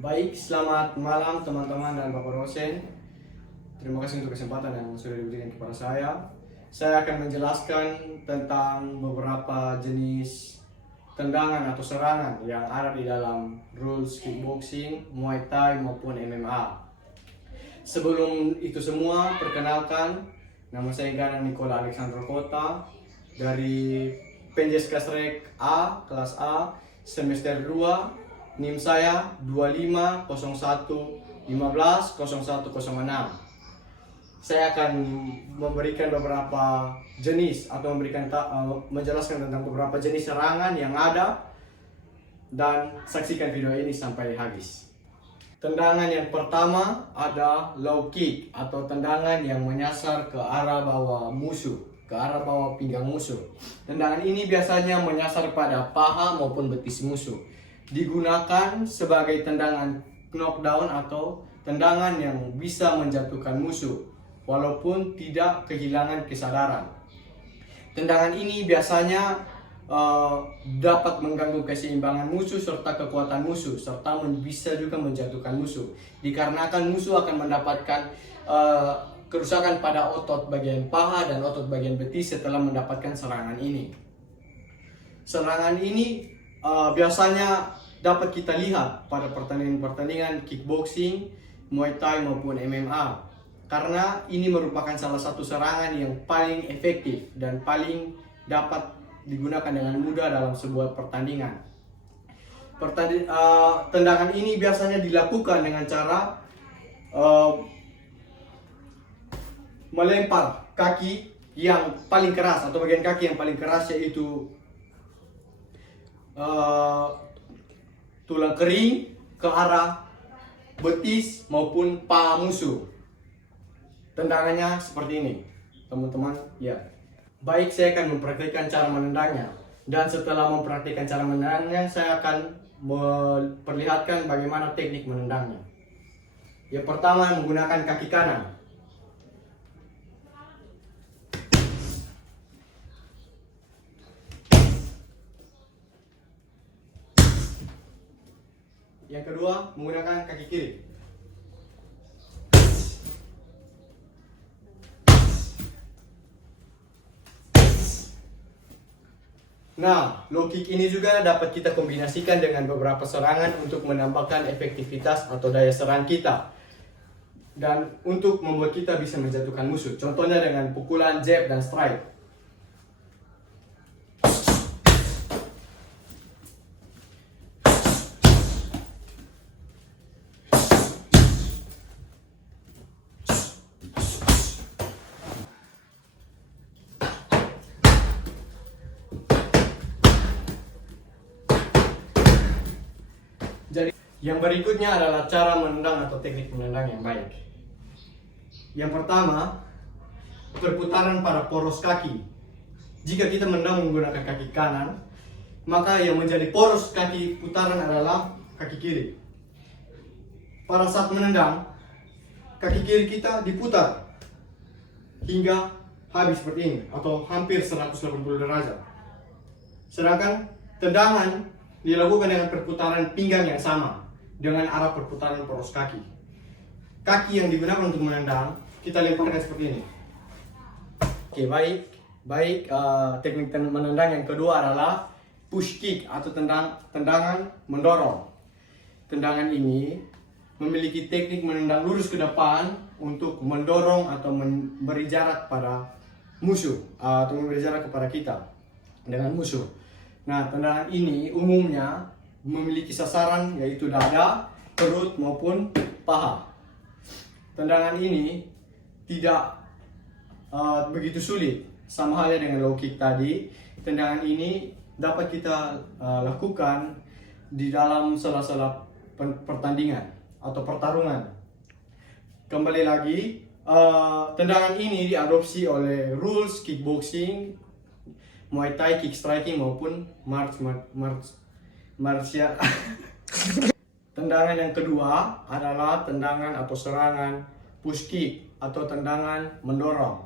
Baik, selamat malam teman-teman dan Bapak dosen. Terima kasih untuk kesempatan yang sudah diberikan kepada saya. Saya akan menjelaskan tentang beberapa jenis tendangan atau serangan yang ada di dalam rules kickboxing, Muay Thai maupun MMA. Sebelum itu semua, perkenalkan, nama saya Ganang Nikola Alexander Kota dari Penjes Kasrek A, kelas A, semester 2. NIM saya 2501150106. Saya akan memberikan beberapa jenis atau menjelaskan tentang beberapa jenis serangan yang ada, dan saksikan video ini sampai habis. Tendangan yang pertama ada low kick atau tendangan yang menyasar ke arah bawah musuh, ke arah bawah pinggang musuh. Tendangan ini biasanya menyasar pada paha maupun betis musuh. Digunakan sebagai tendangan knockdown atau tendangan yang bisa menjatuhkan musuh walaupun tidak kehilangan kesadaran. Tendangan ini biasanya dapat mengganggu keseimbangan musuh serta kekuatan musuh, serta bisa juga menjatuhkan musuh, dikarenakan musuh akan mendapatkan kerusakan pada otot bagian paha dan otot bagian betis setelah mendapatkan serangan ini. Serangan ini biasanya dapat kita lihat pada pertandingan-pertandingan kickboxing, Muay Thai maupun MMA, karena ini merupakan salah satu serangan yang paling efektif dan paling dapat digunakan dengan mudah dalam sebuah pertandingan. Tendangan ini biasanya dilakukan dengan cara melempar kaki yang paling keras atau bagian kaki yang paling keras, yaitu tulang kering ke arah betis maupun paha musuh. Tendangannya seperti ini, teman-teman. Ya, baik, saya akan mempraktikkan cara menendangnya, dan setelah mempraktikkan cara menendangnya, saya akan memperlihatkan bagaimana teknik menendangnya. Yang pertama, menggunakan kaki kanan. Yang kedua, menggunakan kaki kiri. Nah, low kick ini juga dapat kita kombinasikan dengan beberapa serangan untuk menambahkan efektivitas atau daya serang kita, dan untuk membuat kita bisa menjatuhkan musuh. Contohnya dengan pukulan jab dan strike. Jadi, yang berikutnya adalah cara menendang atau teknik menendang yang baik. Yang pertama, perputaran pada poros kaki. Jika kita menendang menggunakan kaki kanan, maka yang menjadi poros kaki putaran adalah kaki kiri. Pada saat menendang, kaki kiri kita diputar hingga habis seperti ini, atau hampir 180 derajat. Sedangkan tendangan dilakukan dengan perputaran pinggang yang sama dengan arah perputaran poros kaki. Kaki yang digunakan untuk menendang kita lemparkan seperti ini. Oke, baik. Teknik menendang yang kedua adalah push kick atau tendangan mendorong. Tendangan ini memiliki teknik menendang lurus ke depan untuk mendorong atau memberi jarak pada musuh, atau memberi jarak kepada kita dengan musuh. Nah, tendangan ini umumnya memiliki sasaran yaitu dada, perut maupun paha. Tendangan ini tidak begitu sulit, sama halnya dengan low kick tadi. Tendangan ini dapat kita lakukan di dalam sela-sela pertandingan atau pertarungan. Kembali lagi, tendangan ini diadopsi oleh rules kickboxing, Muay Thai, kick striking maupun martial. Tendangan yang kedua adalah tendangan atau serangan push kick atau tendangan mendorong.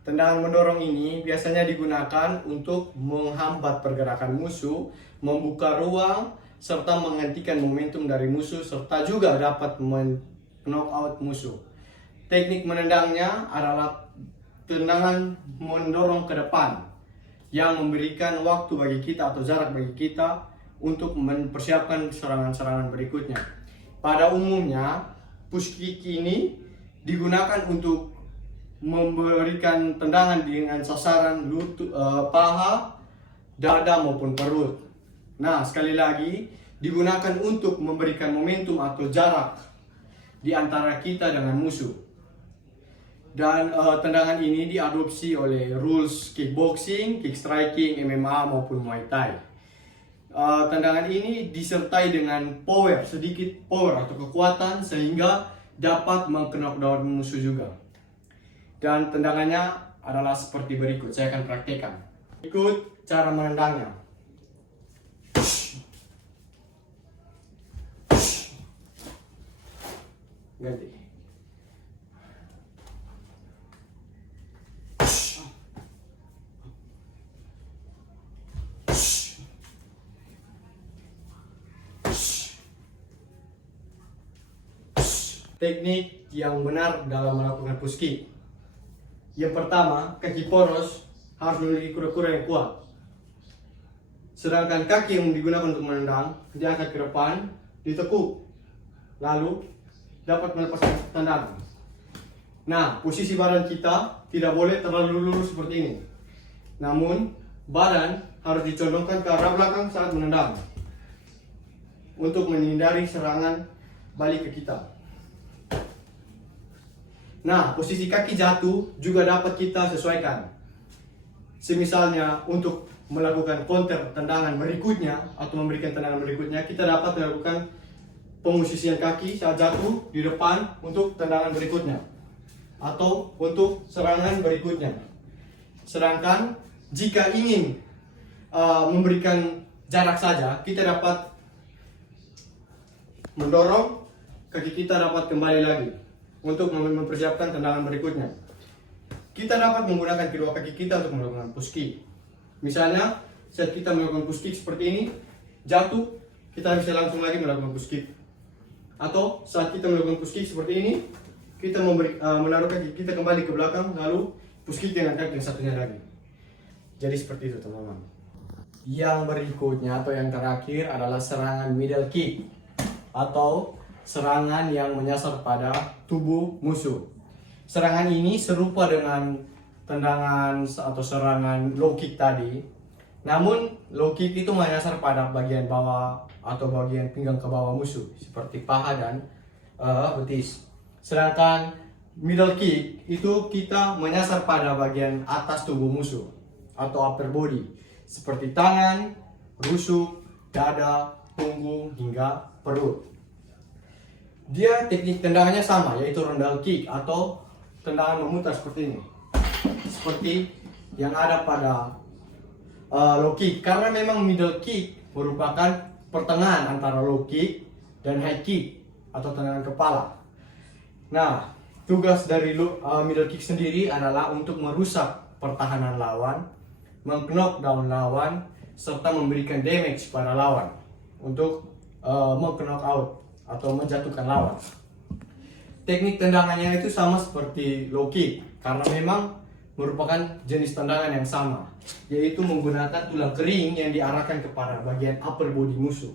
Tendangan mendorong ini biasanya digunakan untuk menghambat pergerakan musuh, membuka ruang serta menghentikan momentum dari musuh, serta juga dapat knock out musuh. Teknik menendangnya adalah tendangan mendorong ke depan yang memberikan waktu bagi kita atau jarak bagi kita untuk mempersiapkan serangan-serangan berikutnya. Pada umumnya, push kick ini digunakan untuk memberikan tendangan dengan sasaran lutut, paha, dada maupun perut. Nah, sekali lagi digunakan untuk memberikan momentum atau jarak di antara kita dengan musuh. Dan tendangan ini diadopsi oleh rules kickboxing, kick striking, MMA maupun Muay Thai. Tendangan ini disertai dengan sedikit power atau kekuatan sehingga dapat meng-knockdown musuh juga. Dan tendangannya adalah seperti berikut, saya akan praktekkan. Ikut cara menendangnya. Ganti. Teknik yang benar dalam melakukan push kick. Yang pertama, kaki poros harus memiliki kura-kura yang kuat. Sedangkan kaki yang digunakan untuk menendang diangkat ke depan, ditekuk, lalu dapat melepaskan tendangan. Nah, posisi badan kita tidak boleh terlalu lurus seperti ini. Namun, badan harus dicondongkan ke arah belakang saat menendang untuk menghindari serangan balik ke kita. Nah, posisi kaki jatuh juga dapat kita sesuaikan. Semisalnya untuk melakukan counter tendangan berikutnya atau memberikan tendangan berikutnya, kita dapat melakukan pemosisian kaki saat jatuh di depan untuk tendangan berikutnya atau untuk serangan berikutnya. Sedangkan jika ingin memberikan jarak saja, kita dapat mendorong kaki kita dapat kembali lagi untuk mempersiapkan tendangan berikutnya. Kita dapat menggunakan kedua kaki kita untuk melakukan push kick. Misalnya, saat kita melakukan push kick seperti ini, jatuh, kita bisa langsung lagi melakukan push kick. Atau saat kita melakukan push kick seperti ini, kita menaruh kaki kita kembali ke belakang, lalu push kick dengan kaki yang satunya lagi. Jadi seperti itu, teman-teman. Yang berikutnya atau yang terakhir adalah serangan middle kick atau serangan yang menyasar pada tubuh musuh. Serangan ini serupa dengan tendangan atau serangan low kick tadi. Namun low kick itu menyasar pada bagian bawah atau bagian pinggang ke bawah musuh seperti paha dan betis. Sedangkan middle kick itu kita menyasar pada bagian atas tubuh musuh atau upper body seperti tangan, rusuk, dada, punggung hingga perut. Dia teknik tendangannya sama, yaitu rondal kick atau tendangan memutar seperti ini, seperti yang ada pada low kick. Karena memang middle kick merupakan pertengahan antara low kick dan high kick atau tendangan kepala. Nah, tugas dari middle kick sendiri adalah untuk merusak pertahanan lawan, meng-knockdown lawan, serta memberikan damage pada lawan untuk meng-knock out atau menjatuhkan lawan. Teknik tendangannya itu sama seperti low kick karena memang merupakan jenis tendangan yang sama, yaitu menggunakan tulang kering yang diarahkan kepada bagian upper body musuh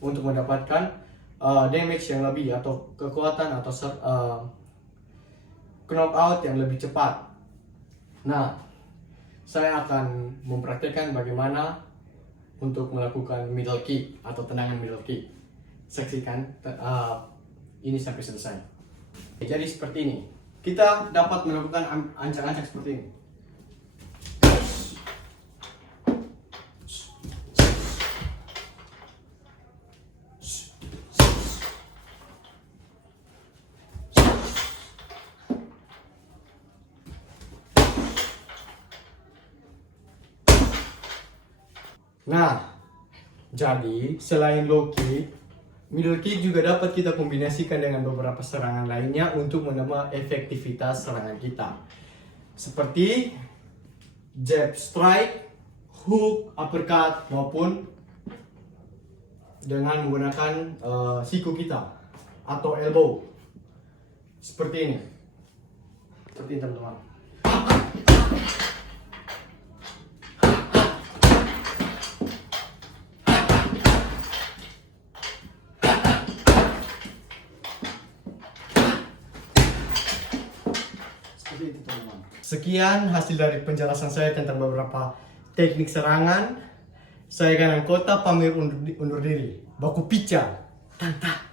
untuk mendapatkan damage yang lebih atau kekuatan atau knock out yang lebih cepat. Nah, saya akan mempraktikkan bagaimana untuk melakukan middle kick atau tendangan middle kick. Saksikan ini sampai selesai. Jadi seperti ini, kita dapat melakukan ancang-ancang seperti ini. Nah, jadi selain low kick, middle kick juga dapat kita kombinasikan dengan beberapa serangan lainnya untuk menambah efektivitas serangan kita. Seperti jab strike, hook, uppercut, maupun dengan menggunakan siku kita atau elbow. Seperti ini. Seperti ini teman-teman. Seperti itu teman-teman. Sekian hasil dari penjelasan saya tentang beberapa teknik serangan. Saya Ganan Kota pamit undur diri. Baku pica. Tantang.